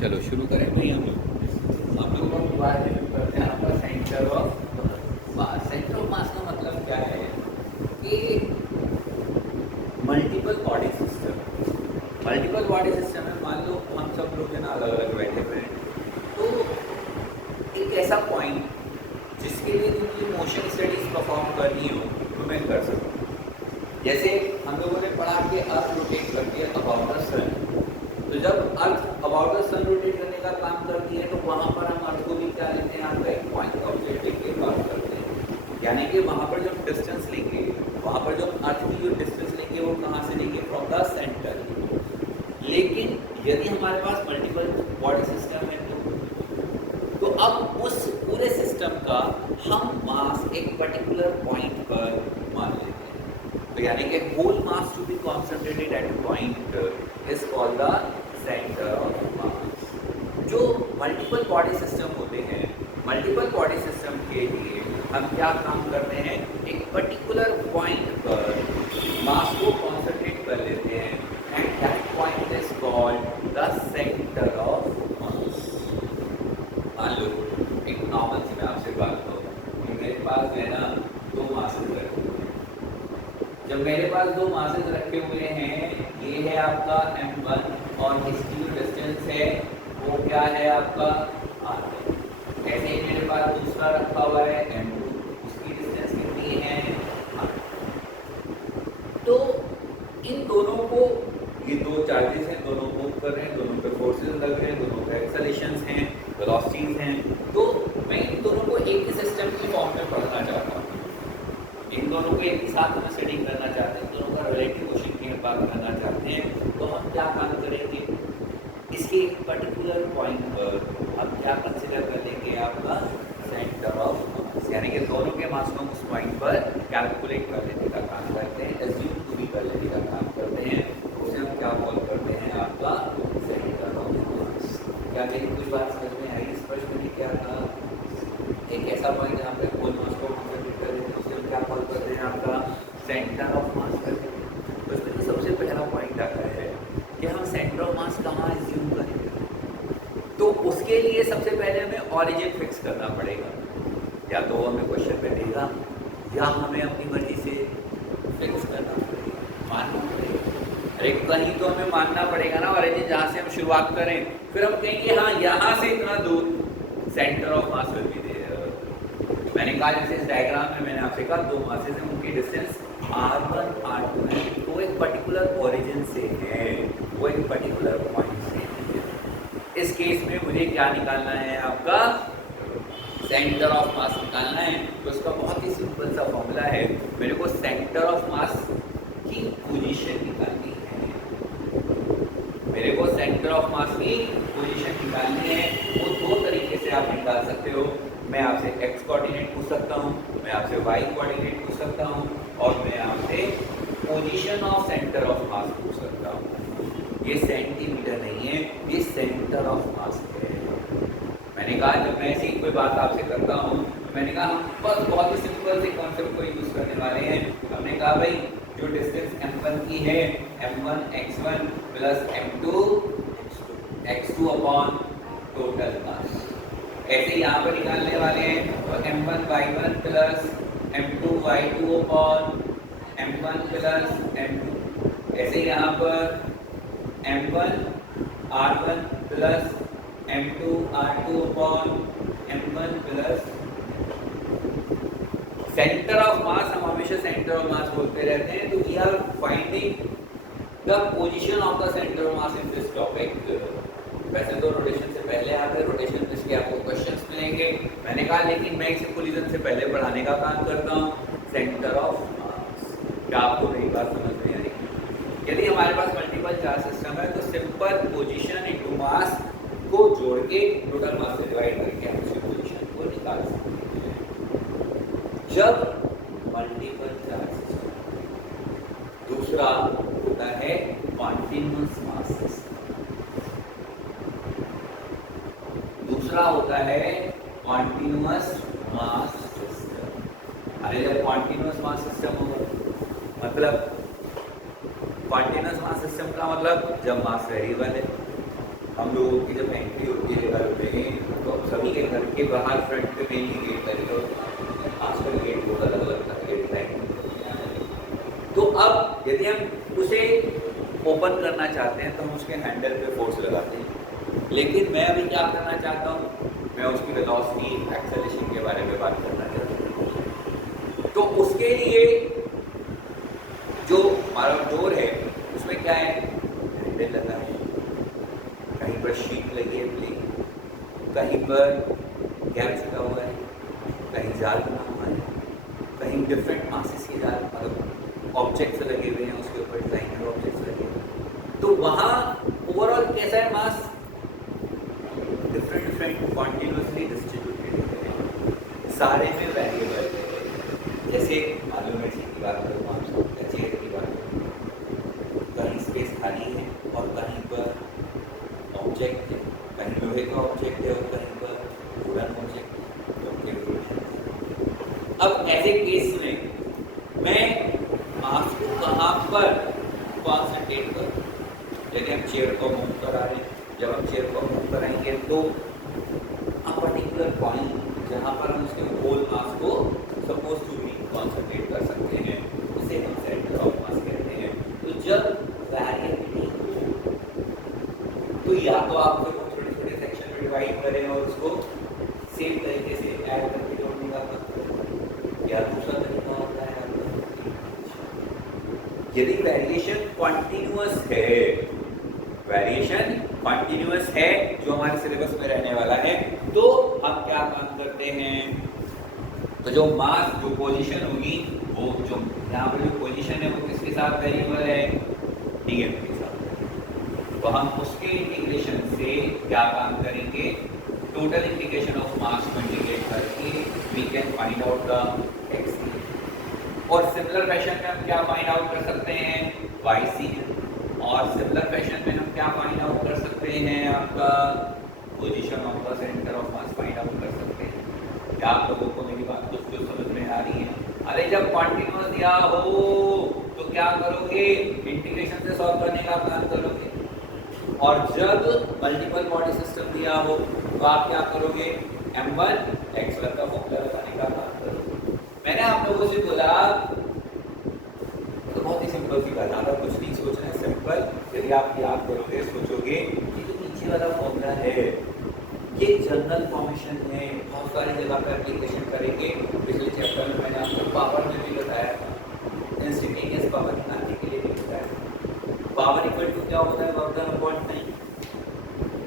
चलो शुरू करें भाई हम लोग बात करते हैं आपका centre of mass. Centre of मास का मतलब क्या है कि multiple body system. Multiple body system में मान लो हम सब लोग है ना अलग अलग बैठे हुए हैं, तो एक ऐसा पॉइंट जिसके लिए मुझे मोशन स्टडीज परफॉर्म करनी हो तो मैं कर सकूँ। जैसे हम लोगों ने पढ़ा कि अर्थ रोटेट करती है अबाउट द सन, तो जब earth about the sun rotate करने का काम करती है तो वहाँ पर हम अर्थ को भी क्या लेते हैं, आपका एक पॉइंट ऑब्जेक्टिव के बात करते हैं। यानी कि वहाँ पर जो डिस्टेंस लेंगे, वहाँ पर जो अर्थ की जो डिस्टेंस लेंगे वो कहाँ से लेंगे, फ्रॉम द सेंटर। लेकिन यदि हमारे पास मल्टीपल बॉडी सिस्टम है तो अब उस पूरे सिस्टम का हम मास एक पर्टिकुलर पॉइंट पर मान लेते हैं। तो यानी कि whole mass to be concentrated at a point is called the centre of mass. जो मल्टीपल बॉडी सिस्टम होते हैं, मल्टीपल बॉडी सिस्टम के लिए हम क्या काम करते हैं, एक पर्टिकुलर पॉइंट पर मास को कॉन्सेंट्रेट कर लेते हैं and that point is called the centre of मास। मान लो एक नॉर्मल सी मैं आपसे बात करूँ कि मेरे पास है ना दो मासेस रखे हुए हैं। जब मेरे पास दो मासेस रखे हुए हैं, ये है आपका m1 और इसकी जो डिस्टेंस है वो क्या है आपका r1। ऐसे ही मेरे पास दूसरा रखा हुआ है m2, उसकी डिस्टेंस कितनी है r। तो इन दोनों को, ये दो चार्जेस हैं, दोनों मूव कर रहे हैं, दोनों पे फोर्सेस लग रहे हैं, दोनों पे एक्सेलरेशंस हैं, वेलोसिटीज हैं। तो मैं इन दोनों को एक ही सिस्टम के फॉर्म में पढ़ना चाहता हूँ, इन दोनों को एक ही साथ में स्टडी करना चाहते हैं, दोनों का रिलेटिव मोशन की बात करना चाहते हैं। तो हम क्या काम करेंगे, इसके एक पर्टिकुलर पॉइंट पर हम क्या कंसिडर कर लेंगे, आपका सेंटर ऑफ मास। यानी कि दोनों के मास को उस पॉइंट पर कैलकुलेट कर लेने का काम करते हैं, एज्यूम टू बी कर लेने का काम करते हैं। तो उसे हम क्या कॉल करते हैं, आपका सेंटर ऑफ मास। क्या मेरी कुछ बात समझ में आई? स्पष्ट मैंने क्या कहा, एक ऐसा पॉइंट जहाँ पे होल मास को कंसिडर कर लेते हैं उसे हम क्या कॉल करते हैं, आपका सेंटर ऑफ मास करते हैं। तो इसमें जो सबसे पहला पॉइंट आता है कि हम सेंटर ऑफ मास कहाँ एज्यूम करेंगे, तो उसके लिए सबसे पहले हमें ऑरिजिन फिक्स करना पड़ेगा। या तो हमें क्वेश्चन पे देगा या हमें अपनी मर्जी से फिक्स करना पड़ेगा, मानना पड़ेगा। अरे कहीं तो हमें मानना पड़ेगा ना ऑरिजिन जहाँ से हम शुरुआत करें, फिर हम कहेंगे हाँ यहाँ से इतना दूर centre of mass will be there. मैंने कहा जैसे इस डायग्राम में मैंने आपसे कहा दो मासेस हैं, उनकी डिस्टेंस r1 r2 है, तो एक पर्टिकुलर ओरिजिन से है, वो एक पर्टिकुलर पॉइंट से है। इस केस में मुझे क्या निकालना है, आपका सेंटर ऑफ मास निकालना है। तो इसका बहुत ही सिंपल सा फॉर्मूला है, मेरे को सेंटर ऑफ मास की पोजीशन निकालनी है। मेरे को सेंटर ऑफ मास की पोजीशन निकालनी है। वो दो तरीके से आप निकाल सकते हो। मैं आपसे x कोऑर्डिनेट पूछ सकता हूँ, मैं आपसे y कोऑर्डिनेट पूछ सकता हूँ, और मैं आपसे पोजीशन ऑफ सेंटर ऑफ मास पूछ सकता हूँ। ये सेंटीमीटर नहीं है, ये सेंटर ऑफ मास है। मैंने कहा जब मैं ऐसी कोई बात आपसे करता हूँ तो मैंने कहा हम बस बहुत ही सिंपल से कॉन्सेप्ट को यूज करने वाले हैं। हमने कहा भाई जो डिस्टेंस m1 की है, m1 x1 plus m2 x2 upon total मास, ऐसे यहाँ पर निकालने वाले हैं। तो m1 y1 plus m2 y2 upon m1 plus m2, ऐसे यहाँ पर m1 r1 plus m2 r2 upon m1 plus. Centre of mass हम हमेशा सेंटर ऑफ मास बोलते रहते हैं। तो we are finding the position of the centre of mass in this topic. वैसे तो रोटेशन से पहले आते हैं, रोटेशन इसके आपको क्वेश्चंस मिलेंगे। मैंने कहा लेकिन मैं इसे कोलिजन से पहले पढ़ाने का काम करता हूँ। सेंटर ऑफ मास, क्या आपको मेरी बात समझ में आई? यदि हमारे पास मल्टीपल चार्ज सिस्टम है तो सिंपल पोजीशन इनटू मास को जोड़ के टोटल मास से डिवाइड करके हम उसकी पोजीशन को निकाल सकते हैं। जब मल्टीपल चार्ज सिस्टम, दूसरा होता है कॉन्टिन्यूअस मास सिस्टम, दूसरा होता है कॉन्टिन्यूअस मास सिस्टम। अरे जब कॉन्टिन्यूअस मास सिस्टम होगा, मतलब कॉन्टिन्यूअस मास सिस्टम का मतलब जब मास वेरिएबल है, हम लोगों की जब एंट्री होती है घर में तो सभी के घर के बाहर फ्रंट पे मेनली गेट लगे, तो आजकल गेट बहुत अलग अलग था, गेट लाइन। तो अब यदि हम उसे ओपन करना चाहते हैं तो हम उसके हैंडल पे फोर्स लगाते हैं, लेकिन मैं अभी क्या करना चाहता हूँ, मैं उसकी वेलोसिटी एक्सेलरेशन के बारे में बात करना चाहता हूँ। तो उसके लिए जो हमारा डोर है उसमें क्या है, हैंडल लगा है, कहीं पर शीट लगी है प्लेन, कहीं पर गैप छुटा हुआ है, कहीं जाल बना हुआ है, कहीं डिफरेंट मासेस के जाल मतलब ऑब्जेक्ट्स लगे हुए हैं, उसके ऊपर डिजाइनर ऑब्जेक्ट्स लगे हुए हैं। तो वहाँ ओवरऑल कैसा है मास, डिफरेंट कॉन्टिन्यूसली डिस्ट्रीब्यूटेड है, सारे में वेरिएबल। जैसे मालूम है की बात करूँ, आप चेयर की बात करूँ, कहीं स्पेस खाली है और कहीं पर ऑब्जेक्ट है, कहीं लोहे का ऑब्जेक्ट है और कहीं पर वुडन ऑब्जेक्ट है। अब ऐसे केस में मैं मास को कहाँ पर कॉन्सेंट्रेट करूँ, यदि हम चेयर को मूव करा रहे हैं, जब हम चेयर को मूव कराएंगे तो अ पर्टिकुलर पॉइंट जहाँ पर हम उसके होल मास को सपोज टू बी कॉन्सेंट्रेट कर सकते हैं, उसे हम सेंटर ऑफ मास कहते हैं। तो जब वैरिएबिलिटी तो या तो आप छोटे छोटे सेक्शन में डिवाइड करें और उसको सेम तरीके से ऐड करके जोड़ने का काम करें, या दूसरा तरीका होता है यदि वेरिएशन कॉन्टिन्यूअस है, वेरिएशन कॉन्टिन्यूअस है जो हमारे सिलेबस में रहने वाला है, तो हम क्या काम करते हैं, तो जो मास जो पोजीशन होगी वो जो यहाँ पर जो पोजीशन है वो किसके साथ वेरिएबल है, डीएम के साथ। तो हम उसके इंटीग्रेशन से क्या काम करेंगे, टोटल इंटीग्रेशन ऑफ मास को इंटीग्रेट करके we can find out the x. और सिमिलर फैशन में हम क्या फाइंड आउट कर सकते हैं, वाई सी। और सिमिलर फैशन में हम क्या फाइंड आउट कर सकते हैं, आपका position of the centre of mass find out कर सकते हैं। क्या आप लोगों को मेरी बात कुछ जो समझ में आ रही है? अरे जब कॉन्टिन्यूअस दिया हो तो क्या करोगे, इंटीग्रेशन से सॉल्व करने का काम करोगे, और जब मल्टीपल बॉडी सिस्टम दिया हो तो आप क्या करोगे, m1 x1 का फॉर्मूला लगाने का काम करोगे। मैंने आप लोगों से बोला तो बहुत ही सिंपल सी बात, ज़्यादा कुछ नहीं सोचना है, सिंपल। यदि आप याद करोगे, सोचोगे कि जो नीचे वाला फॉर्मूला है ये जनरल फॉर्मेशन है, बहुत सारी जगह पर एप्लीकेशन करेंगे। पिछले चैप्टर में मैंने आपको पावर में भी बताया था, इंस्टेंटेनियस पावर निकालने के लिए भी बताया। पावर इक्वल टू क्या होता है, वर्क डन अपॉन टाइम।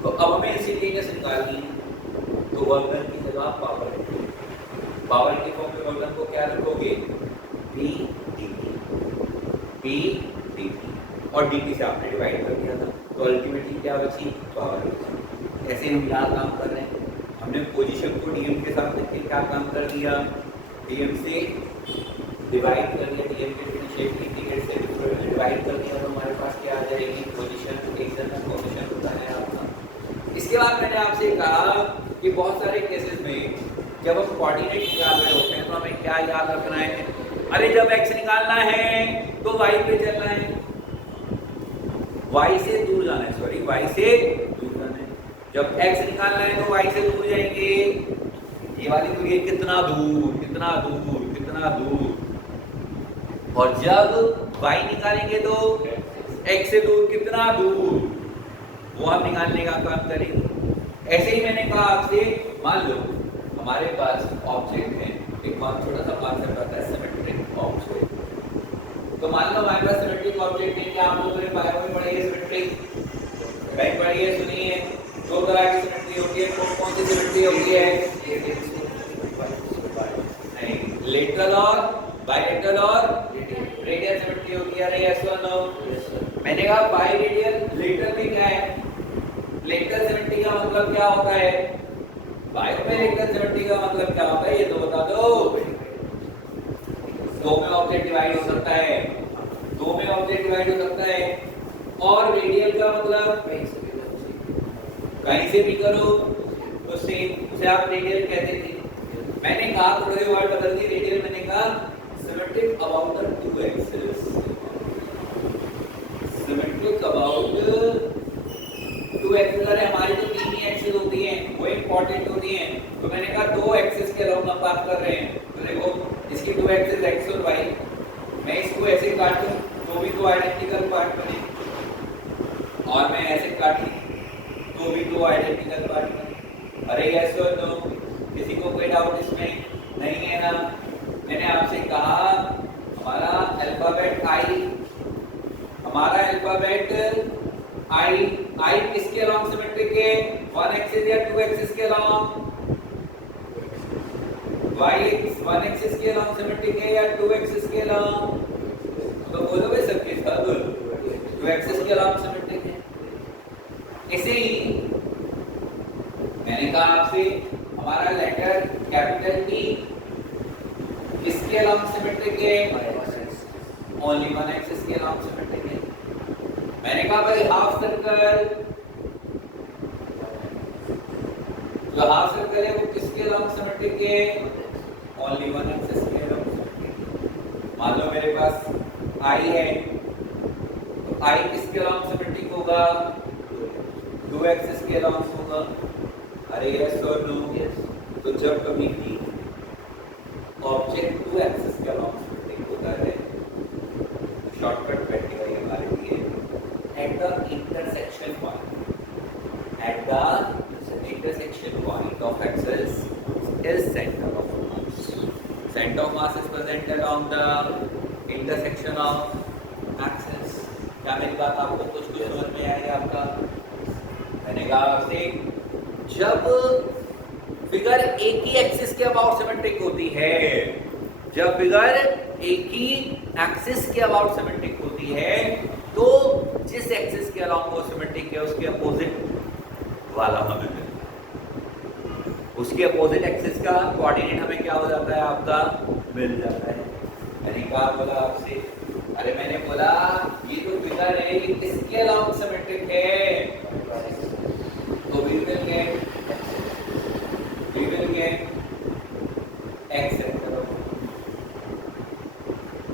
तो अब हमें इंस्टेंटेनियस निकालनी है, तो वर्क डन की जगह पावर है, पावर के फॉर्म में वर्क डन को क्या रखोगे, p dt, और dt से आपने डिवाइड कर दिया था, तो अल्टीमेटली क्या बची, पावर बची। ऐसे हम यहाँ काम कर रहे हैं, हमने पोजीशन को डीएम के साथ लेके क्या काम कर दिया, डीएम से डिवाइड कर दिया, डीएम के डिफरेंशिएट इंटीग्रेट से डिवाइड कर दिया, तो हमारे पास क्या आ जाएगी, पोजीशन एक जनरल पोजीशन होता है आपका। इसके बाद मैंने आपसे कहा कि बहुत सारे केसेस में जब हम कोऑर्डिनेट निकाल रहे होते हैं तो हमें क्या याद रखना है, अरे जब x निकालना है तो y पे चलना है, y से दूर जाना है, सॉरी y से दूर जाना है। जब x निकालना है तो y से दूर जाएंगे, ये वाली दूरी है कितना दूर, कितना दूर, कितना दूर। और जब y निकालेंगे तो x से दूर कितना दूर, वो हम निकालने का काम करेंगे। ऐसे ही मैंने कहा आपसे, मान लो हमारे पास ऑब्जेक्ट है, एक बहुत छोटा सा कॉन्सेप्ट आता है सिमेट्रिक ऑब्जेक्ट। तो मान लो हमारे पास सिमेट्रिक ऑब्जेक्ट है, क्या आप लोगों ने बायो में पढ़ी है सिमेट्रिक, कहीं पढ़ी है, सुनी है? दो तरह की सिमेट्री होती है, कौन सी सिमेट्री होती है, नहीं लेटरल और बायलेटरल और रेडियल सिमेट्री होती है। अरे यस और नो? मैंने कहा बाय रेडियल, लेटरल में क्या है, लेटरल सिमेट्री का मतलब क्या होता है, बायो में लेटरल सिमेट्री का मतलब क्या होता है, ये तो बता दो। दो में ऑब्जेक्ट डिवाइड हो सकता है, दो में ऑब्जेक्ट डिवाइड हो सकता है, और रेडियल का मतलब कहीं से भी करो तो सेम, उसे आप रेडियल कहते थे। मैंने कहा थोड़े वर्ड बदल दिए, रेडियल मैंने कहा symmetric about the two axis, symmetric about two two axis, अरे हमारी जो तीन ही एक्सिस होती हैं वो इंपॉर्टेंट होती हैं, तो मैंने कहा दो एक्सिस के अलावा हम बात कर रहे हैं, तो देखो इसकी दो एक्सिस एक्स और वाई, मैं इसको ऐसे काटूं तो भी दो आइडेंटिकल पार्ट बने, और मैं ऐसे काटूं तो भी दो आइडेंटिकल पार्ट बने। अरे यस और नो, किसी को कोई डाउट इसमें नहीं है ना? मैंने आपसे कहा हमारा अल्फाबेट आई किसके अलोंग सिमेट्रिक है? वन एक्सिस या टू एक्सिस के अलोंग? वाई वन एक्सिस के अलोंग सिमेट्रिक है या टू एक्सिस के अलोंग? तो बोलो भाई सबके साथ टू एक्सिस के अलोंग सिमेट्रिक है। ऐसे ही मैंने कहा आपसे हमारा लेटर कैपिटल टी किसके अलोंग सिमेट्रिक है? ओनली वन एक्सिस के अलोंग सिमेट्रिक है। मैंने कहा भाई हाफ सर्कल, जो हाफ सर्कल है वो किसके अलोंग सिमेट्रिक है? ओनली वन एक्सिस के अलोंग सिमेट्रिक। मान लो मेरे पास आई है, तो आई किसके अलोंग सिमेट्रिक होगा? दो एक्सिस के अलोंग होगा। अरे यस और नो? तो जब कभी भी ऑब्जेक्ट टू एक्सिस के अलोंग सिमेट्रिक होता है, शॉर्टकट बैठेगा ये हमारे लिए, at the intersection point of axis is center of mass. Center of mass is present along the intersection of axis. क्या मेरी बात आपको कुछ समझ में आई आपका? मैंने कहा आपसे जब फिगर एक ही एक्सिस के अबाउट सिमेट्रिक होती है, जब फिगर एक ही एक्सिस के अबाउट सिमेट्रिक होती है, तो जिस एक्सिस के अलोंग वो सिमेट्रिक है उसके अपोजिट वाला हमें मिलता है, उसके अपोजिट एक्सिस का कोऑर्डिनेट हमें क्या हो जाता है? आपका मिल जाता है। मैंने कहा बोला आपसे, अरे मैंने बोला ये तो फिगर है ये किसके अलोंग सिमेट्रिक है? तो वी विल गेट एक्स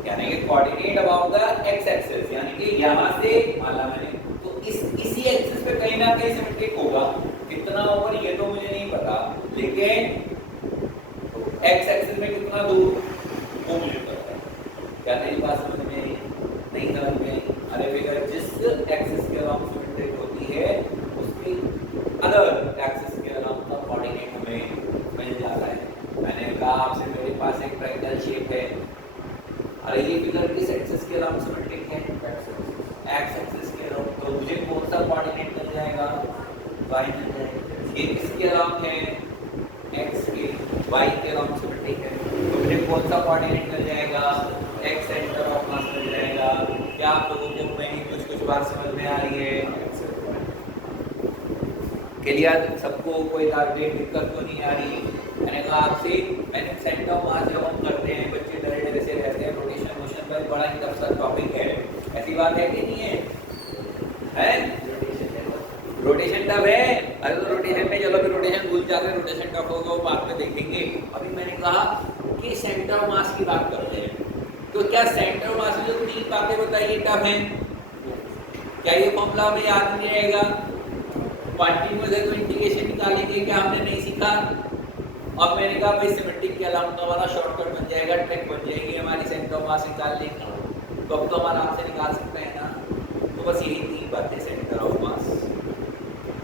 यानी कि coordinate about the x axis, यानी कि यहां से माना मैंने तो इसी एक्सिस पे कहीं ना कहीं सिमेट्रिक होगा, कितना ऊपर ये तो मुझे नहीं पता, लेकिन एक्स एक्सिस में कितना दूर वो मुझे पता है। क्या मेरी बात समझ में आई? नहीं समझ में आई? अरे फिगर जिस एक्सिस के अलोंग सिमेट्रिक होती है उसकी अदर एक्सिस के अलोंग का कोऑर्डिनेट हमें मिल जाता है। मैंने कहा आपसे मेरे पास एक ट्रायंगल शेप है, अरे ये फिगर किस एक्सिस के अलोंग सिमेट्रिक है? एक्स एक्सिस के अलोंग, तो मुझे कौन सा कोऑर्डिनेट मिल जाएगा? y मिल जाएगा। ये किसके अलोंग है? x के, y के अलोंग सिमेट्रिक है, तो मुझे कौन सा कोऑर्डिनेट मिल जाएगा? x सेंटर ऑफ मास मिल जाएगा। क्या आप लोगों को मेरी कुछ बात समझ में आ रही है? क्लियर? सबको कोई दिक्कत तो नहीं आ रही? मैंने कहा आपसे मैंने सेंटर ऑफ मास जब हम करते हैं बच्चे डरे से रहते हैं, रोटेशन मोशन पर बड़ा ही टफ सा टॉपिक है, ऐसी बात है कि नहीं है? रोटेशन टफ है? अरे तो रोटेशन में चलो फिर रोटेशन भूल जाते हैं, रोटेशन टफ होगा वो बाद में देखेंगे। अभी मैंने कहा कि सेंटर ऑफ मास की बात करते हैं, तो क्या सेंटर ऑफ मास में जो तीन बातें बताइए टफ है? क्या ये फॉर्मूला में याद नहीं रहेगा? कंटीन्यूअस है तो इंटीग्रेशन निकालेंगे, क्या हमने नहीं सीखा? अब मैंने कहा भाई सिमेट्रिक के अलावा हमारा शॉर्टकट बन जाएगा, ट्रिक बन जाएगी हमारी सेंटर ऑफ मास निकालने की, तो अब तो हम आराम से निकाल सकते हैं ना। तो बस यही तीन बातें सेंटर ऑफ मास।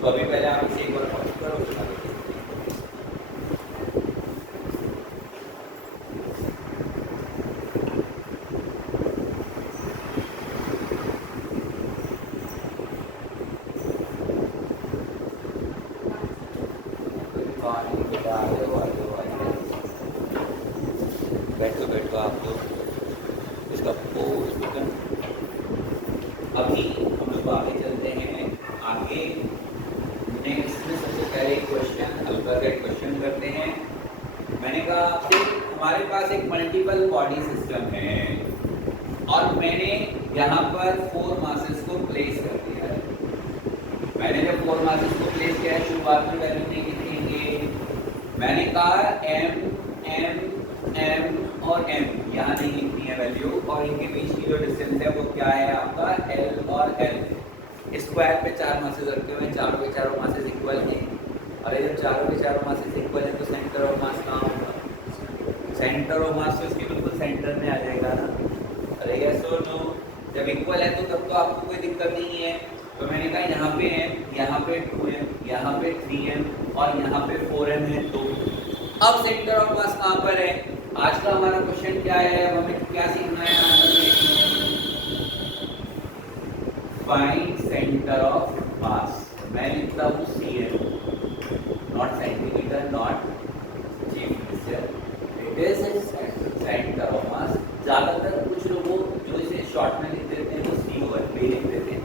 तो अभी पहले आप इसे एक बार कॉपी करो। बैठो आप लोग, इसका पोज बटन। अभी हम लोग आगे चलते हैं। आगे नेक्स्ट में सबसे पहले क्वेश्चन अल्फाबेट क्वेश्चन करते हैं। मैंने कहा आपसे हमारे पास एक मल्टीपल बॉडी सिस्टम है और मैंने यहाँ पर 4 मासेस को प्लेस कर दिया है। मैंने जब 4 मासेस को प्लेस किया है, शुरुआत में वैल्यू नहीं लिखेंगे। मैंने कहा एम एम एम और एम यहाँ नहीं लिखनी है वैल्यू, और इनके बीच की जो डिस्टेंस है वो क्या है आपका एल और एल। स्क्वायर पे 4 मासेस रखे हुए हैं, चारों के चारों मासेस इक्वल हैं। अरे जब चारों के चारों मासेस इक्वल हैं तो सेंटर ऑफ मास कहाँ होगा? सेंटर ऑफ मास तो इसके बिल्कुल सेंटर में आ जाएगा ना। अरे यस और नो? जब इक्वल है तो तब तो आपको कोई दिक्कत नहीं है। तो मैंने कहा यहाँ पे है, यहाँ पे 2m, यहाँ पे 3m और यहाँ पे 4m है। तो अब सेंटर ऑफ मास कहाँ पर है? आज का हमारा क्वेश्चन क्या है? अब हमें क्या सीखना है? फाइंड सेंटर ऑफ मास। मैं लिखता हूँ cm, not centimetre, not chief minister, it is centre of मास। ज़्यादातर कुछ लोगों जो इसे शॉर्ट में लिख देते हैं वो CO1 भी लिख देते हैं।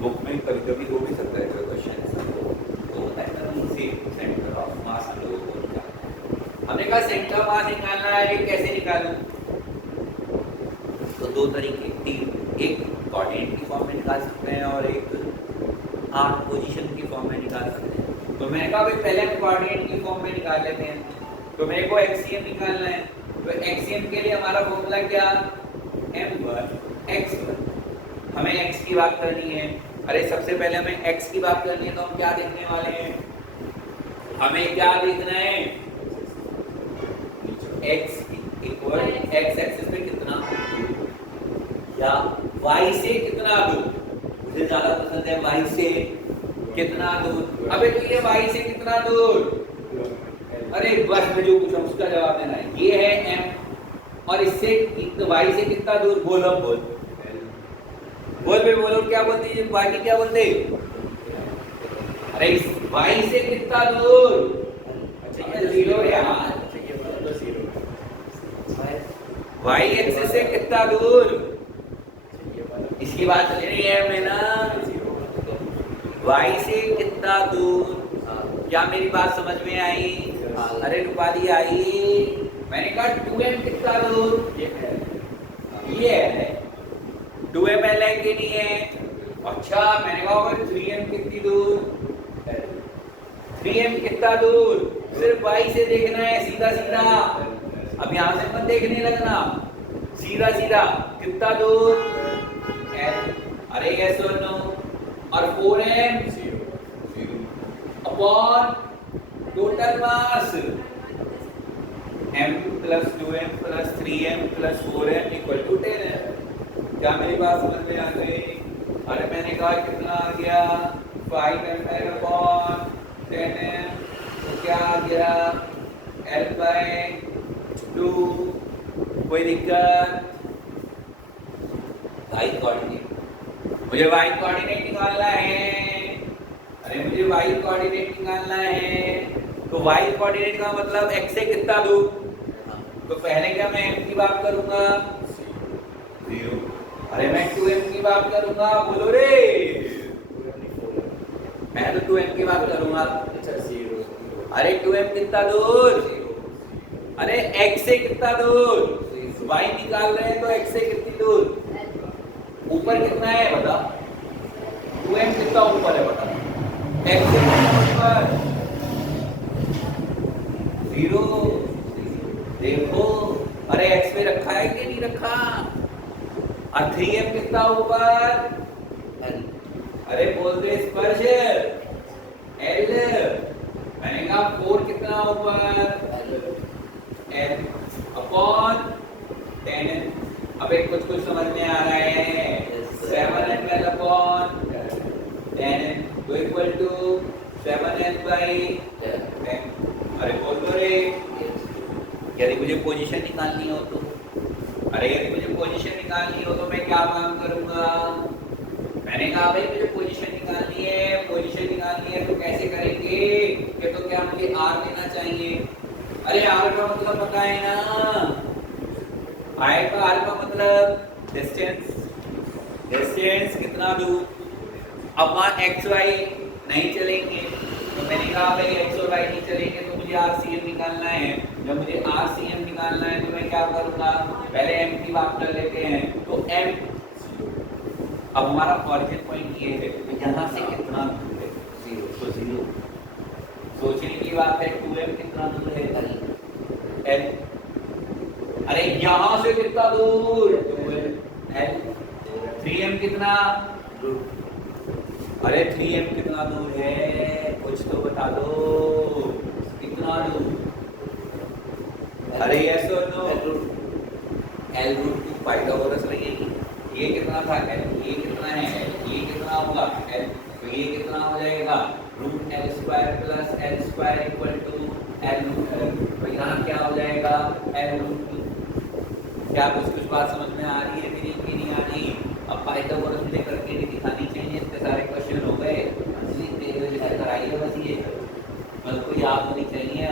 बुक में कभी कभी हो भी सकता है क्वेश्चन, तो होता है ना उनसे सेंटर ऑफ मास हम लोगों को निकालना। हमने कहा सेंटर ऑफ मास निकालना है, कैसे निकालूं? तो दो तरीके, एक कोऑर्डिनेट की फॉर्म में निकाल सकते हैं और एक आप पोजीशन की फॉर्म में निकाल सकते हैं। तो मैंने कहा भाई पहले हम कोऑर्डिनेट की फॉर्म में निकाल लेते हैं। तो मेरे को एक्सियम निकालना है, तो एक्सियम के लिए हमारा फॉर्मूला क्या? m1 x1। हमें x की बात करनी है। अरे सबसे पहले हमें x की बात करनी है तो हम क्या देखने वाले हैं? हमें क्या देखना है? x इक्वल x एक्सिस पे कितना या y से कितना दूर? मुझे ज्यादा पसंद है y से कितना दूर। अबे तो ये y से कितना दूर? अरे बस मैं जो पूछा उसका जवाब देना है। ये है m और इससे y से कितना दूर? बोल अब बोल बोल बे बोलो, क्या बोलती है बाकी? क्या बोलते? अरे इस y से कितना दूर? अच्छा ये जीरो यार, y एक्सिस से कितना दूर? इसकी बात चल रही है मैं ना, y से कितना दूर? क्या मेरी बात समझ में आई? अरे रूपाली आई। मैंने कहा 2m कितना दूर? ये है 2m है कि नहीं है? अच्छा मैंने कहा 3m कितनी दूर? 3m कितना दूर? सिर्फ y से देखना है, सीधा सीधा। अब यहां से मत देखने लगना, सीधा सीधा कितना दूर? l। अरे यस और नो? और 4m upon total mass m plus 2m plus 3m plus 4m equal to 10 है। क्या मेरी बात समझ में आ गई? अरे मैंने कहा कितना आ गया? 5m अपॉन 10m, तो क्या आ गया? l by 2। कोई दिक्कत? y कोऑर्डिनेट, मुझे y कोऑर्डिनेट निकालना है। अरे मुझे y कोऑर्डिनेट निकालना है। तो y कोऑर्डिनेट का मतलब x से कितना दूर? तो पहले क्या मैं m की बात करूंगा? 0। अरे मैं 2m की बात करूंगा, बोलो रे। मैं तो 2m की बात करूंगा। अच्छा 0। अरे 2m कितना दूर? अरे x से कितना दूर? y निकाल रहे हैं तो x से कितनी दूर? ऊपर कितना है बता? 2m कितना ऊपर है बता? x से कितना ऊपर? 0। देखो अरे x पे रखा है कि नहीं रखा? और 3m कितना ऊपर? अरे बोल दे स्पर्श l। मैंने कहा 4 कितना ऊपर? l upon 10। अब एक कुछ समझ में आ रहा है? 7l अपॉन 10 तो इक्वल टू 7l बाई 10। अरे बोल दो रे। यदि मुझे पोजीशन निकालनी हो तो, अरे यदि मुझे पोजीशन निकालनी हो तो मैं क्या काम करूंगा? मैंने कहा भाई मुझे पोजीशन निकालनी है, पोजीशन निकालनी है तो कैसे करेंगे? कि तो क्या मुझे r लेना चाहिए। अरे r का मतलब पता है ना? I का r का मतलब डिस्टेंस, डिस्टेंस कितना दूर। अब वहाँ x y नहीं चलेंगे तो मैंने कहा भाई x और y नहीं चलेंगे तो मुझे RCM निकालना है। जब मुझे RCM निकालना है तो मैं क्या करूँगा? पहले m की बात कर लेते हैं। तो m, अब हमारा ऑरिजिन पॉइंट ये है तो यहाँ से कितना दूर है? 0। तो 0। सोचने की बात है 2m कितना दूर है? l। अरे यहाँ से कितना दूर? 2l। l। 3m कितना? अरे 3m कितना दूर है, कुछ तो बता दो, कितना दूर? अरे यस और नो? L√2 पाइथागोरस लगेगी। ये कितना था L, ये कितना है L, ये कितना होगा L, तो ये कितना हो जाएगा √L² plus L² equal to L√2। तो यहाँ क्या हो जाएगा L√2। क्या कुछ बात समझ में आ रही है मेरी कि नहीं आ रही? अब पाइथागोरस मुझे करके नहीं दिखानी चाहिए, इतने सारे क्वेश्चन हो गए, कराइए बस ये, मतलब कोई याद होनी चाहिए।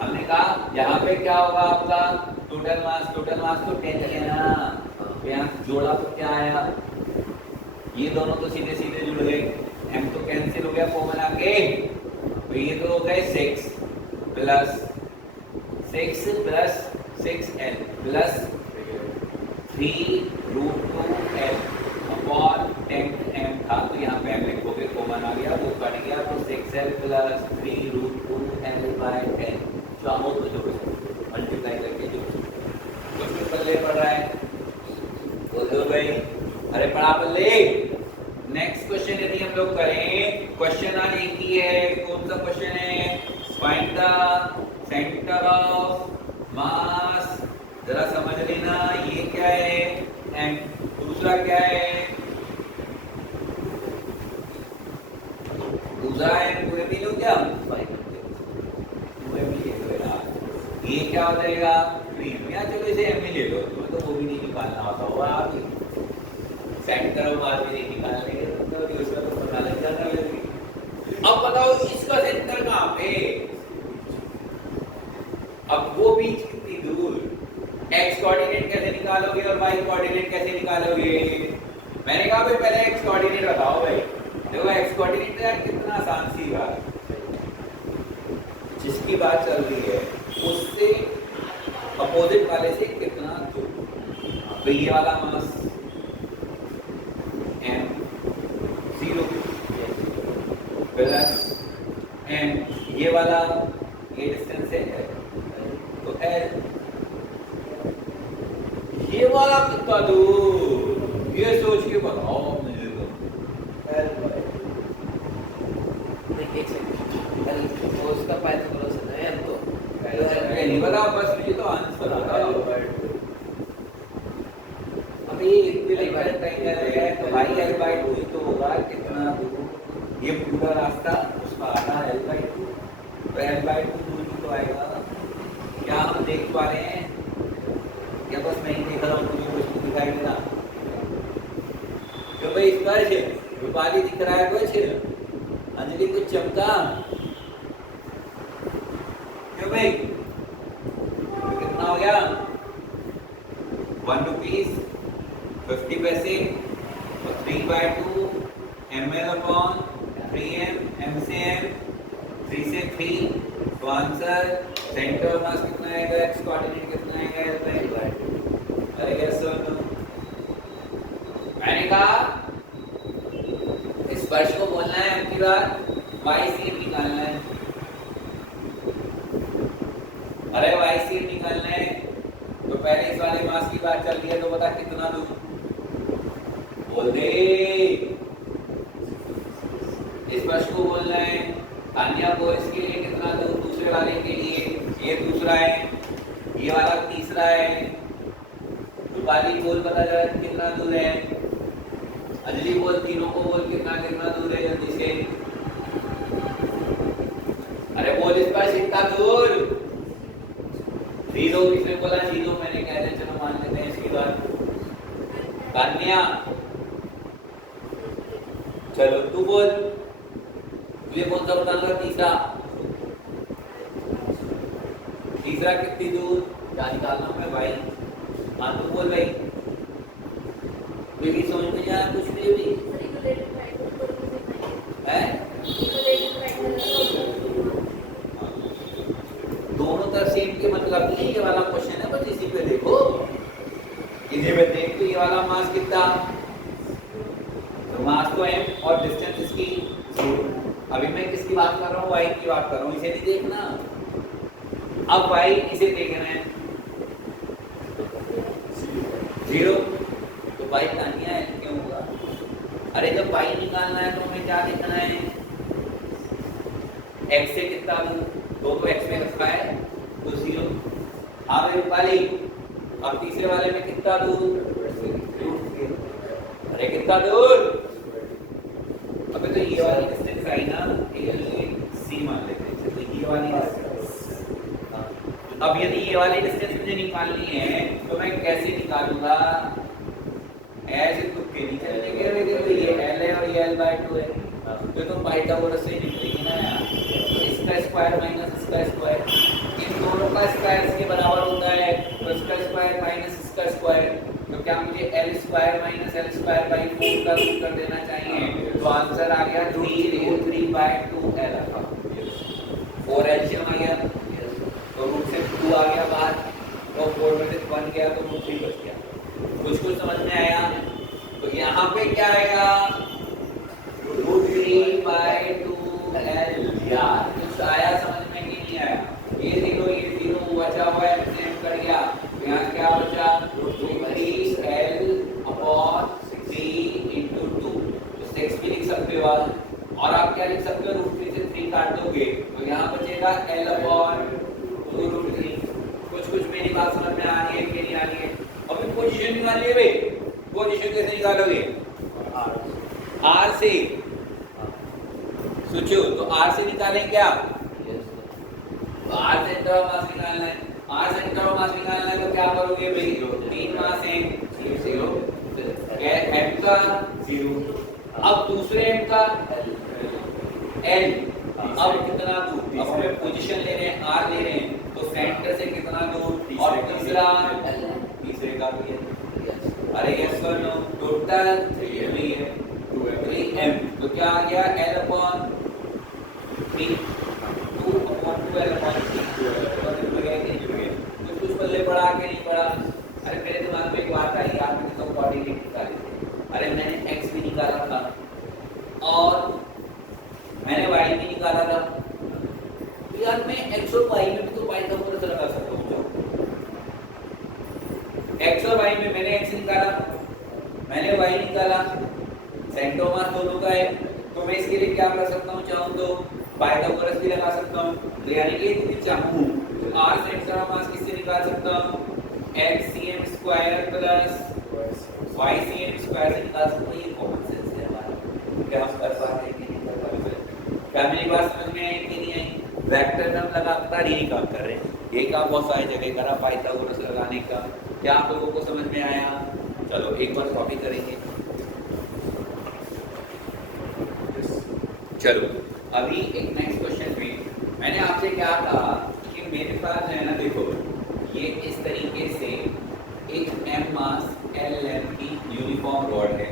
हमने कहा यहाँ पे क्या होगा आपका टोटल मास तो 10 है ना, तो यहाँ जोड़ा तो क्या आया, ये दोनों तो सीधे सीधे जुड़ गए, m तो कैंसिल हो गया फॉर्मूला के, तो ये तो हो गए 6 plus 6l plus 3√2l upon 10m था, तो यहाँ पे m लिखोगे कॉमन आ गया, वो कट गया, तो 6l प्लस 3√2l/10 चाहो तो जोड़ो, मल्टीप्लाई करके जोड़ो। कुछ पल्ले पड़ रहा है, बोल दो भाई, अरे पढ़ा पल्ले। नेक्स्ट क्वेश्चन यदि हम लोग करें, क्वेश्चन आज एक ही है, कौन सा क्वेश्चन है? फाइंड द सेंटर ऑफ मास। जरा समझ लेना ये क्या है एंड दूसरा क्या है, दूसरा है पूरे भी लो क्या, पूरे भी ले लो यार, ये क्या हो जाएगा ग्रीन, या चलो इसे एम ले लो, तुम्हें तो वो भी नहीं निकालना होता होगा, आप सेंटर ऑफ मास भी नहीं निकालने तो उसका तो पता लग जाता है। अब बताओ इसका सेंटर कहाँ पे, अब वो बीच कितनी दूर, x कोऑर्डिनेट कैसे निकालोगे और y कोऑर्डिनेट कैसे निकालोगे? मैंने कहा भाई पहले x कोऑर्डिनेट बताओ भाई, देखो x कोऑर्डिनेट यार कितना आसान सी बात, जिसकी बात चल रही है उससे अपोजिट वाले से कितना दूर, तो ये वाला मास m 0 प्लस m, ये वाला ये डिस्टेंस है तो l, ये वाला कितना दूर, ये सोच के बताओ मुझे तो। उसका पाइथागोरस है तो नहीं बताओ, बस मुझे तो आंसर बताओ। अभी इक्विवेलेंट ट्रायंगल है तो भाई l/2 ही तो होगा, कितना दूर, ये पूरा रास्ता उसका आधा l/2, तो l/2 दूर ही तो आएगा। क्या हम देख पा रहे हैं या बस मैं ही देख रहा हूँ, मुझे कुछ दिखाई देना क्यों भाई, स्पर्श रूपाली दिख रहा है कुछ, अंजलि कुछ चमका क्यों भाई, कितना हो गया 1 रुपीज 50 पैसे, तो 3/2 ml/3m, m से m 3 से 3, तो आंसर सेंटर ऑफ मास कितना आएगा, x कोऑर्डिनेट कितना आएगा l/2। अरे यस और नो? मैंने कहा स्पर्श को बोलना है अगली बार YCM निकालना है, अरे YCM निकालना है, तो पहले इस वाले मास की बात चल रही है, तो बता कितना दूर, बोल दे। स्पर्श को बोलना है, तान्या को इसके लिए कितना दूर, दूसरे वाले के लिए ये दूसरा है, ये वाला तीसरा है, रूपाली बोल पता चला कितना दूर है, अंजलि बोल, तीनों को बोल कितना कितना दूर है जल्दी से, अरे बोल इस पास इतना दूर, 0 किसने बोला 0, मैंने कह दिया, चलो मान लेते हैं इसकी बात। तान्या चलो तू बोल, तुझे कौन सा बताना तीसरा, तीसरा कितनी दूर, क्या निकालना है भाई, हाँ तू बोल भाई, मेरी समझ में आया कुछ भी है, दोनों तरफ सेम के मतलब नहीं, ये वाला क्वेश्चन है बस इसी पे देखो, इसी पे देख, तो ये वाला मास कितना, तो मास तो m और डिस्टेंस इसकी 0। अभी मैं किसकी बात कर रहा हूँ, y की बात कर रहा हूँ, इसे नहीं देखना, अब y इसे देखना है 0, तो y तानिया है क्यों होगा, अरे जब पाई निकालना है तो हमें क्या लिखना है, x से कितना दूं, दो तो x में रखा है तो 0। हाँ भाई रूपाली, अब तीसरे वाले में कितना दूं, अरे कितना दूर, अबे तो ये वाली डिस्टेंस आई ना, c मान लेते हैं, तो ये वाली डिस्टेंस। अब यदि ये वाली डिस्टेंस मुझे निकालनी है तो मैं कैसे निकालूंगा, ऐसे तुक्के नहीं चलेंगे, देखो ये l है और ये l/2 है, तो तुम पाइथागोरस से ही निकलेगी ना यार, इसका स्क्वायर माइनस इसका स्क्वायर, इन दोनों का स्क्वायर इसके बराबर होता है, तो इसका स्क्वायर माइनस इसका स्क्वायर, तो क्या मुझे l² माइनस l²/4 का रूट कर देना चाहिए, तो आंसर आ गया 3√3/2l, 4 एलसीएम आ गया, तो रूट से 2 आ गया बाहर, तो 4 में से 1 गया तो रूट 3 बच गया। कुछ समझ में आया, तो यहाँ पे क्या आएगा, √3/2l, यार कुछ आया समझ में कि नहीं आया, ये 0 बचा हुआ है, सेम कर गया, तो यहाँ क्या बचा, √3l/3 × 2, तो 6 भी लिख सकते हो आप, और आप क्या लिख सकते हो, √3 से 3 काट दोगे तो यहाँ बचेगा l/2√3। कुछ मेरी बात समझ में आ रही है कि नहीं आ रही है। अब पोजीशन निकालिए भाई, पोजीशन कैसे निकालोगे, r से, सोचो तो r से निकालें क्या, तो r सेंटर ऑफ मास निकालना है, r सेंटर ऑफ मास निकालना है तो क्या करोगे भाई, 3 मास है 0, m का 0, अब दूसरे m का l, अब कितना दूर, अब हमें पोजीशन ले रहे हैं, r ले रहे हैं, तो सेंटर से कितना दूर, और तीसरे का भी है, अरे यस और नो, टोटल 3 है, 3m, तो क्या आ गया, l/3, 2/2l/3, कुछ पल्ले पड़ा के नहीं पड़ा, अरे मेरे दिमाग में एक बात आई यार, मैंने तो कोऑर्डिनेट निकाले थे, अरे मैंने x भी निकाला था और मैंने y भी निकाला था, तो यार मैं x और y में भी तो पाइथागोरस लगा सकता हूँ, x और y में मैंने x निकाला, मैंने y निकाला, सेंटर ऑफ मास दोनों का है, तो मैं इसके लिए क्या कर सकता हूँ, चाहूँ तो पाइथागोरस भी लगा सकता हूँ, तो यानी कि यदि चाहूँ तो r सेंटर ऑफ मास किससे निकाल सकता हूँ, xcm² + ycm² से निकाल सकता हूँ, ये कॉमन सेंस है हमारा, क्या हम कर पा रहे हैं कि नहीं कर पा रहे, क्या मेरी बात समझ में आई कि नहीं आई, वेक्टर में हम लगातार यही काम कर रहे हैं, ये काम बहुत सारी जगह करा पाइथागोरस लगाने का, क्या आप लोगों को समझ में आया, चलो एक बार कॉपी करेंगे, चलो अभी एक नेक्स्ट क्वेश्चन में मैंने आपसे क्या कहा कि मेरे पास है ना, देखो ये इस तरीके से एक m मास l लेंथ की यूनिफॉर्म रॉड है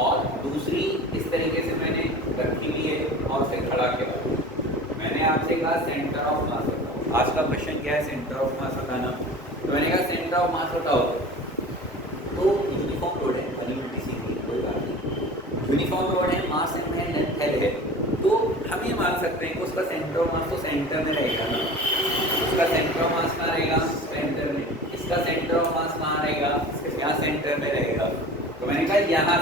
और दूसरी इस तरीके से मैंने रखी हुई है और उसे खड़ा किया, मैंने आपसे कहा सेंटर ऑफ मास बताओ, आज का क्वेश्चन क्या है, सेंटर ऑफ मास बताना, तो मैंने कहा सेंटर ऑफ मास बताओ, तो यूनिफॉर्म रोड है, बनी उल्टी सीधी कोई बात नहीं, यूनिफॉर्म रोड है, मास m है, लेंथ l है, तो हम ये मान सकते हैं कि उसका सेंटर ऑफ मास तो सेंटर में रहेगा ना, उसका सेंटर ऑफ मास कहाँ रहेगा, सेंटर में, इसका सेंटर ऑफ मास कहाँ रहेगा, यहाँ सेंटर में रहेगा, तो मैंने कहा यहाँ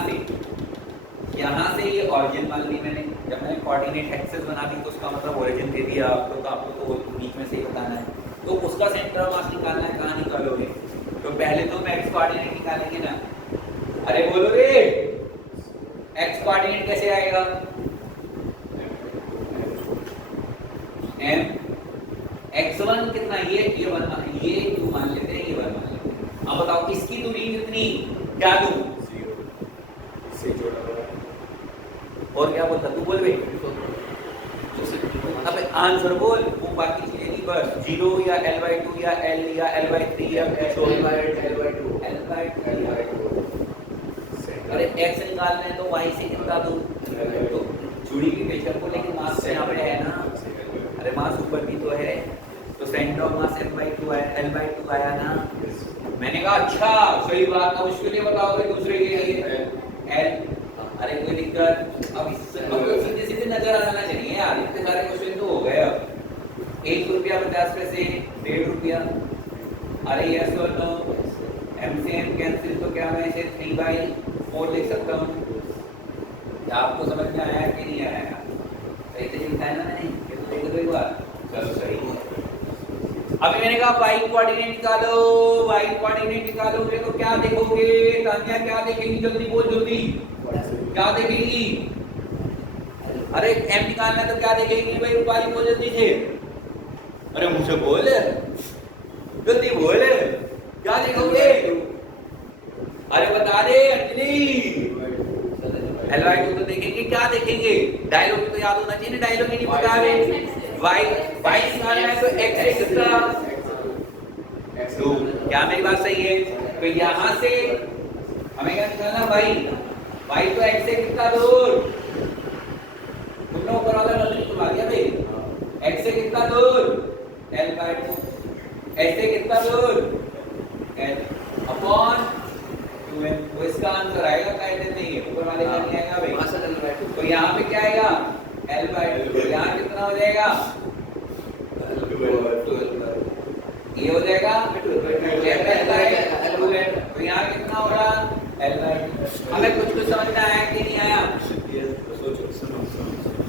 से ये ऑरिजिन मान ली मैंने, जब मैंने कोऑर्डिनेट एक्सिस बना दी तो उसका मतलब ओरिजिन दे दिया आपको, तो आपको तो बीच में से ही बताना है, तो उसका सेंटर ऑफ मास निकालना है, कहाँ निकालोगे, तो पहले तो मैं एक्स कोऑर्डिनेट निकालेंगे ना, अरे बोलो रे, एक्स कोऑर्डिनेट कैसे आएगा, m x1 कितना, ये 1, ये 2 मान लेते हैं, ये 1 मान लेते हैं, अब बताओ इसकी दूरी कितनी, क्या दूं, 0 से जोड़ा हुआ, और क्या बोलता तू, बोल बे, अब आंसर बोल, वो बाकी चीजें नहीं, बस 0 या l/2 या l या l/3 या l/2, अरे x निकालना है तो y से कितना दूं, तो जुड़ी भी बेशक को, लेकिन मास से यहाँ पे है ना, अरे मास ऊपर भी तो है, तो सेंटर ऑफ मास m/2 है, l/2 आया ना, मैंने कहा अच्छा सही बात, अब उसके लिए बताओ दूसरे के लिए l, अरे कोई दिक्कत, अब सीधे सीधे नजर आना चाहिए यार, इतने सारे क्वेश्चन तो हो गए, अब ₹1.50 ₹1.5, अरे यस और नो, m से m कैंसिल, तो क्या मैं इसे 3/4 लिख सकता हूँ, आपको समझ में आया कि नहीं आया? सही से लिखा है ना मैंने? ये तो देख लो एक बार। चलो सही है। अभी मैंने कहा वाई कोऑर्डिनेट निकालो, वाई कोऑर्डिनेट निकालो। देखो क्या देखोगे तान्या, क्या देखेंगी? जल्दी बोल, जल्दी क्या देखेंगी? अरे एम निकालना तो क्या देखेंगी भाई? रूपाली बोल जल्दी से। अरे मुझे बोल, जल्दी बोल, क्या देखोगे? अरे बता दे अंजलि। एलवाई को तो देखेंगे, क्या देखेंगे? डायलॉग तो याद होना चाहिए ना, डायलॉग ही नहीं पता है। वाई वाई निकालना है तो एक्स से कितना? तो क्या मेरी बात सही है? तो यहाँ से हमें क्या निकालना? वाई, वाई तो एक्स से कितना दूर? तुमने ऊपर वाला नजर खुला दिया भाई। एक्स से कितना दूर? L/2। एक्स से कितना दूर? L upon 2n। तो इसका आंसर आएगा, कह देते हैं ऊपर वाले का नहीं आएगा भाई। तो यहाँ पे क्या आएगा? L/2। तो यहाँ कितना हो जाएगा? ये हो जाएगा तो यहाँ कितना होगा? L/2। हमें कुछ कुछ समझ में आया कि नहीं आया? सोचो, सुनो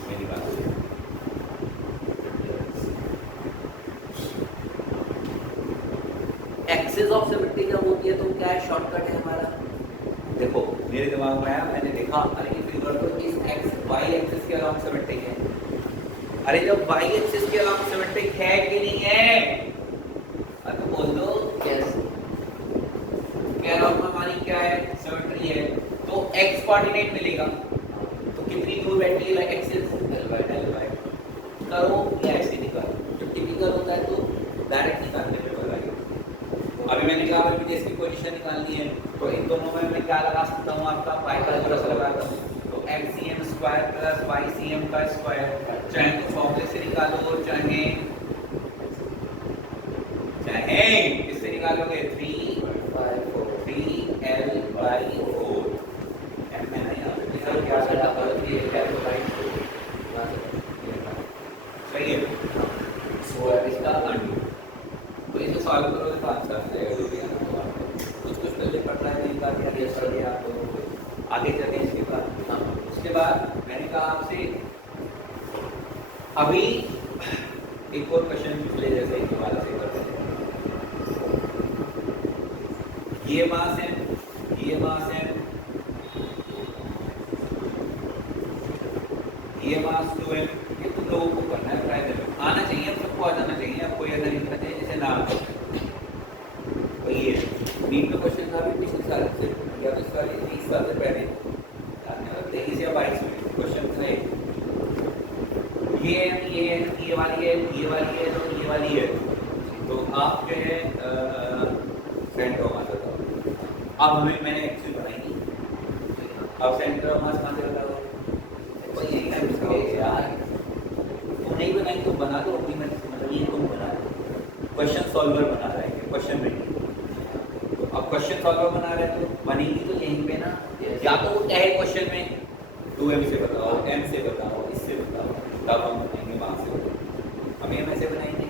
मेरी बात। एक्सिस ऑफ सिमेट्री जब होती है तो क्या है? शॉर्टकट है हमारा। देखो मेरे दिमाग में आया, मैंने देखा अरे ये फिगर तो इस एक्स वाई एक्सिस के अलोंग सिमेट्रिक है। अरे जब वाई एक्सिस के अलोंग सिमेट्रिक है कि नहीं है? अब तो बोल दो कैसे? के अलोंग हमारी क्या है? सिमेट्री है। तो एक्स कोऑर्डिनेट मिलेगा तो कितनी दूर बैठी है एक्सिस? L/2। करो या ऐसे निकालो, जो टिपिकल होता है तो डायरेक्ट निकालने में लगाइए। अभी मैंने कहा अभी इसकी पोजीशन निकालनी है तो इन दोनों में मैं क्या लगा सकता हूँ? आपका पाई का प्लस लगाता हूँ तो xcm स्क्वायर प्लस ycm का स्क्वायर, चाहे तो फॉर्मूले से निकालो चाहे किससे निकालोगे? 3L/4 सही है। इसका अंडू तो इसे सॉल्व करोगे तो आंसर आ जाएगा। कुछ पहले पढ़ना है, नहीं कर दिया कर दिया तो आगे चलें इसके बाद। हाँ, उसके बाद मैंने कहा आपसे अभी एक और क्वेश्चन पिछले जैसे ही वाला से करते हैं। ये मास है, ये मास है, ये मास 2m। ये तुम लोगों को करना है, ट्राई करो, आना चाहिए सबको, आ जाना चाहिए। आपको ये अगर दिक्कत है जैसे ना तो ये नीट का क्वेश्चन था भी पिछले साल से या तो साल 30 साल से पहले 23 या 22 में क्वेश्चन थे। ये वाली है, ये वाली है, तो ये वाली है। तो आप जो है सेंटर ऑफ मास बताओ। अब हमें मैंने एक्चुअली बनाई अब सेंटर ऑफ मास कहाँ से बताओ? यार तुम नहीं बनाई तो बना दो अपनी, मतलब ये तुम बना दो। क्वेश्चन सॉल्वर बना रहे हैं, क्वेश्चन में। तो अब क्वेश्चन सॉल्वर बना रहे हैं तो बनेगी तो यहीं पे ना, या तो वो क्या है क्वेश्चन में 2m से बताओ, m से बताओ, इससे बताओ, तब हम बनाएंगे वहाँ से। हम m ऐसे बनाएंगे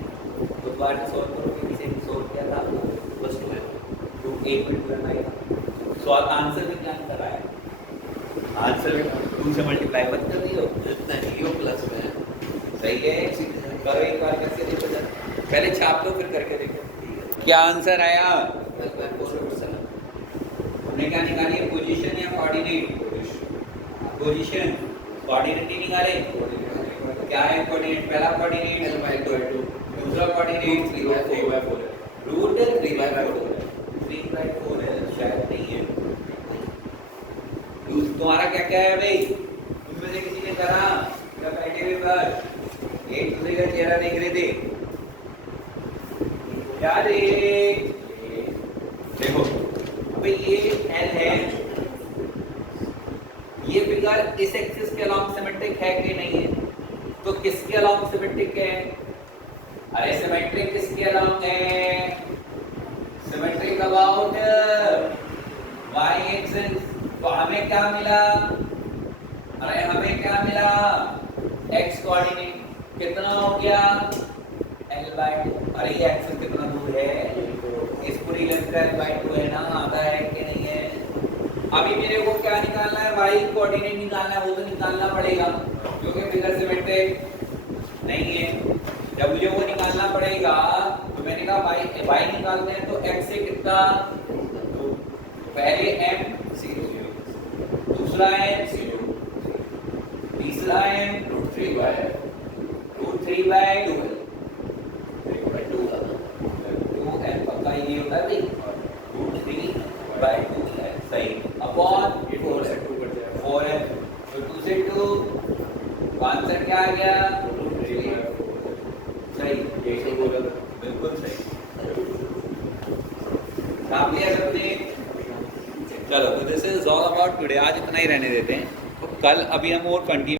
तो बार सॉल्व करोगे, किसी ने सॉल्व किया था बस 2 1 मिनट करना है। सो आंसर में क्या अंतर आया? आंसर 2 से मल्टीप्लाई मत कर दियो, नहीं यो प्लस में सही है। करो एक बार करके देखो जरा, पहले छाप लो फिर करके देखो क्या आंसर आया। हमने क्या निकाली है? पोजीशन या कोऑर्डिनेट? पोजीशन। कोऑर्डिनेट नहीं निकाले, क्या है कोऑर्डिनेट? पहला कोऑर्डिनेट L/2, दूसरा कोऑर्डिनेट 3/4 रूट 3/4 है, शायद नहीं है। तुम्हारा क्या क्या है भाई? तुममें से किसी ने करा या बैठे हुए पर एक दूसरे का चेहरा देख रहे थे क्या देखो अबे ये L है, ये फिगर इस एक्सिस के अलोंग सिमेट्रिक है कि नहीं है? तो किसके अलोंग सिमेट्रिक है? अरे सिमेट्रिक किसके अलोंग है? Symmetric about y axis. तो हमें क्या मिला? अरे हमें क्या मिला? x कोऑर्डिनेट कितना हो गया? L/2। अरे ये एक्सिस कितना दूर है? इस पूरी लेंथ का L/2 है ना, आधा है कि नहीं है? अभी मेरे को क्या निकालना है, वाई कोऑर्डिनेट निकालना है, वो तो निकालना पड़ेगा क्योंकि फिगर सिमेट्रिक नहीं है। जब मुझे वो निकालना पड़ेगा तो मैंने कहा वाई निकालते हैं तो x से कितना, पहले m 0, दूसरा m 0, तीसरा m √3/2 2m पक्का ये होता है भाई, √3/2 है सही, अपॉन 4m, तो 2 से 2 आंसर क्या आ गया, सही, बिल्कुल सही। नाप लिया सबने? चलो, तो this is all about today. आज इतना ही रहने देते हैं, तो कल अभी हम और कंटिन्यू